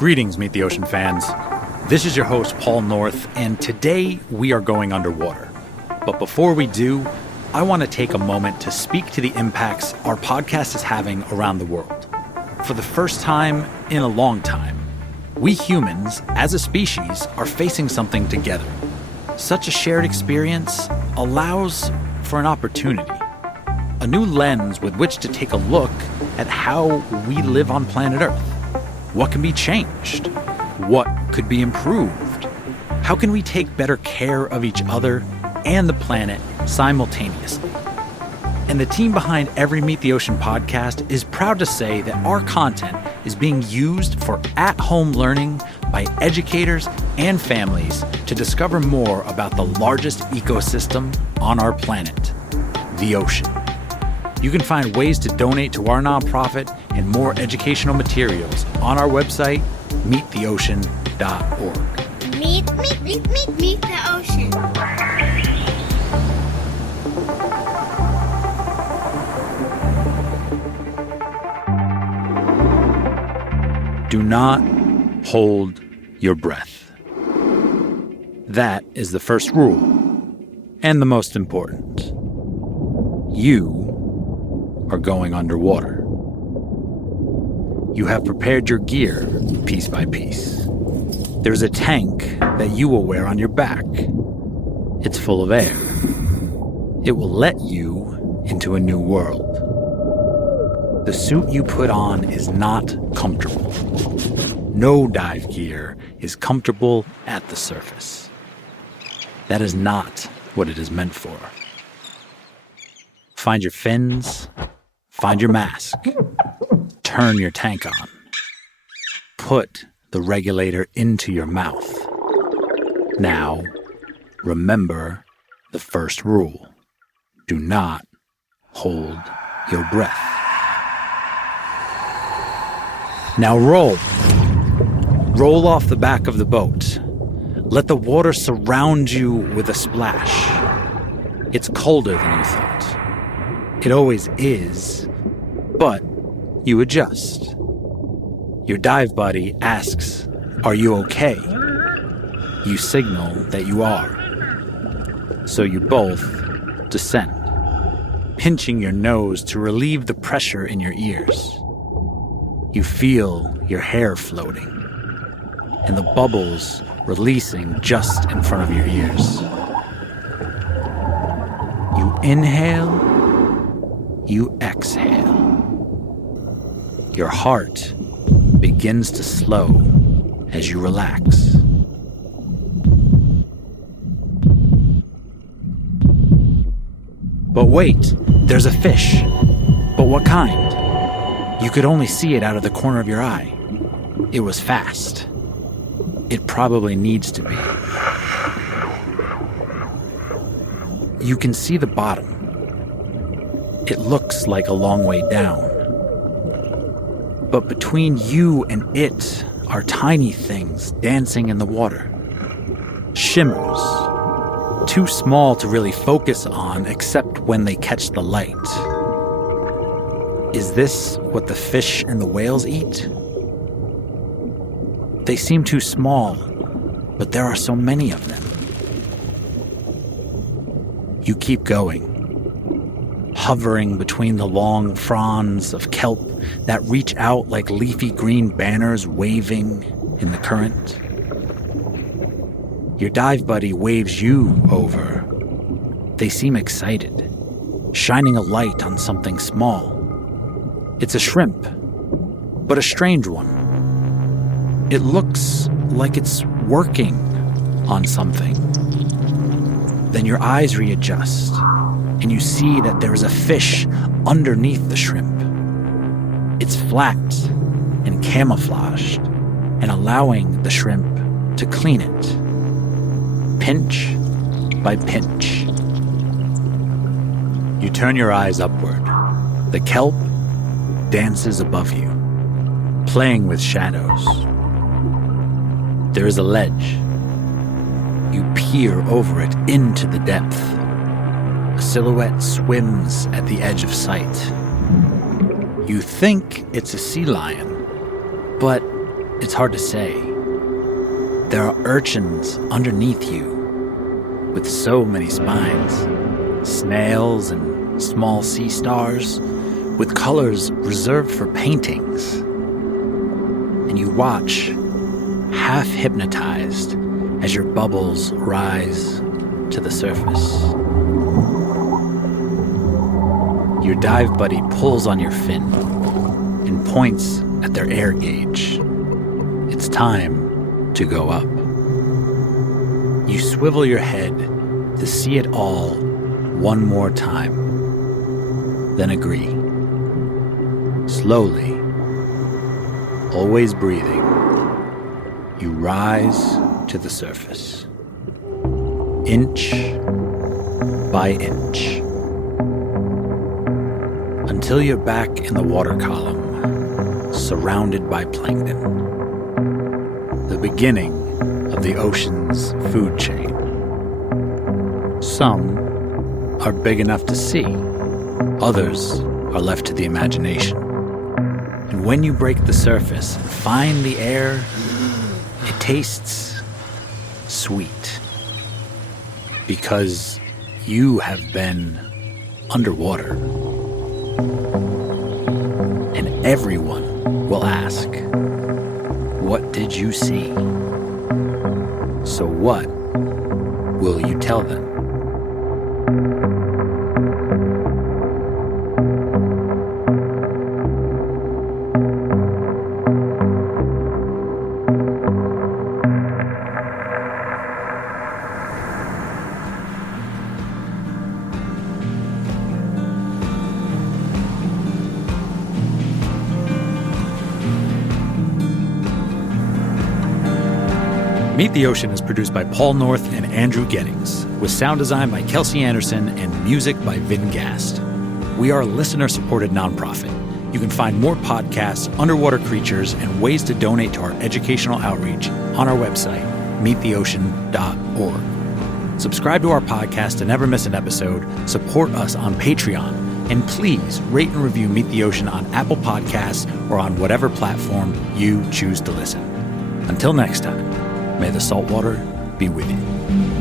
Greetings, Meet the Ocean fans. This is your host, Paul North, and today we are going underwater. But before we do, I want to take a moment to speak to the impacts our podcast is having around the world. For the first time in a long time, we humans, as a species, are facing something together. Such a shared experience allows for an opportunity, a new lens with which to take a look at how we live on planet Earth. What can be changed? What could be improved? How can we take better care of each other and the planet simultaneously? And the team behind every Meet the Ocean podcast is proud to say that our content is being used for at-home learning by educators and families to discover more about the largest ecosystem on our planet, the ocean. You can find ways to donate to our nonprofit and more educational materials on our website, meettheocean.org. Meet the ocean. Do not hold your breath. That is the first rule, and the most important. You are going underwater. You have prepared your gear piece by piece. There's a tank that you will wear on your back. It's full of air. It will let you into a new world. The suit you put on is not comfortable. No dive gear is comfortable at the surface. That is not what it is meant for. Find your fins, find your mask, turn your tank on. Put the regulator into your mouth. Now, remember the first rule. Do not hold your breath. Now roll. Roll off the back of the boat. Let the water surround you with a splash. It's colder than you thought. It always is, but you adjust. Your dive buddy asks, "Are you okay?" You signal that you are. So you both descend, pinching your nose to relieve the pressure in your ears. You feel your hair floating, and the bubbles releasing just in front of your ears. You inhale, you exhale. Your heart begins to slow as you relax. But wait, there's a fish. But what kind? You could only see it out of the corner of your eye. It was fast. It probably needs to be. You can see the bottom. It looks like a long way down. But between you and it are tiny things dancing in the water. Shimmers. Too small to really focus on except when they catch the light. Is this what the fish and the whales eat? They seem too small, but there are so many of them. You keep going, hovering between the long fronds of kelp that reach out like leafy green banners waving in the current. Your dive buddy waves you over. They seem excited, shining a light on something small. It's a shrimp, but a strange one. It looks like it's working on something. Then your eyes readjust, and you see that there is a fish underneath the shrimp. It's flat and camouflaged, and allowing the shrimp to clean it, pinch by pinch. You turn your eyes upward. The kelp dances above you, playing with shadows. There is a ledge. You peer over it into the depth. A silhouette swims at the edge of sight. You think it's a sea lion, but It's hard to say. There are urchins underneath you with so many spines, snails and small sea stars with colors reserved for paintings. And you watch, half hypnotized, as your bubbles rise to the surface. Your dive buddy pulls on your fin and points at their air gauge. It's time to go up. You swivel your head to see it all one more time, then agree. Slowly, always breathing, you rise to the surface, inch by inch, until you're back in the water column, surrounded by plankton. The beginning of the ocean's food chain. Some are big enough to see, others are left to the imagination. And when you break the surface and find the air, it tastes sweet. Because you have been underwater. And everyone will ask, what did you see? So what will you tell them? Meet the Ocean is produced by Paul North and Andrew Gettings, with sound design by Kelsey Anderson and music by Vin Gast. We are a listener-supported nonprofit. You can find more podcasts, underwater creatures, and ways to donate to our educational outreach on our website, meettheocean.org. Subscribe to our podcast to never miss an episode, support us on Patreon, and please rate and review Meet the Ocean on Apple Podcasts or on whatever platform you choose to listen. Until next time, may the saltwater be with you.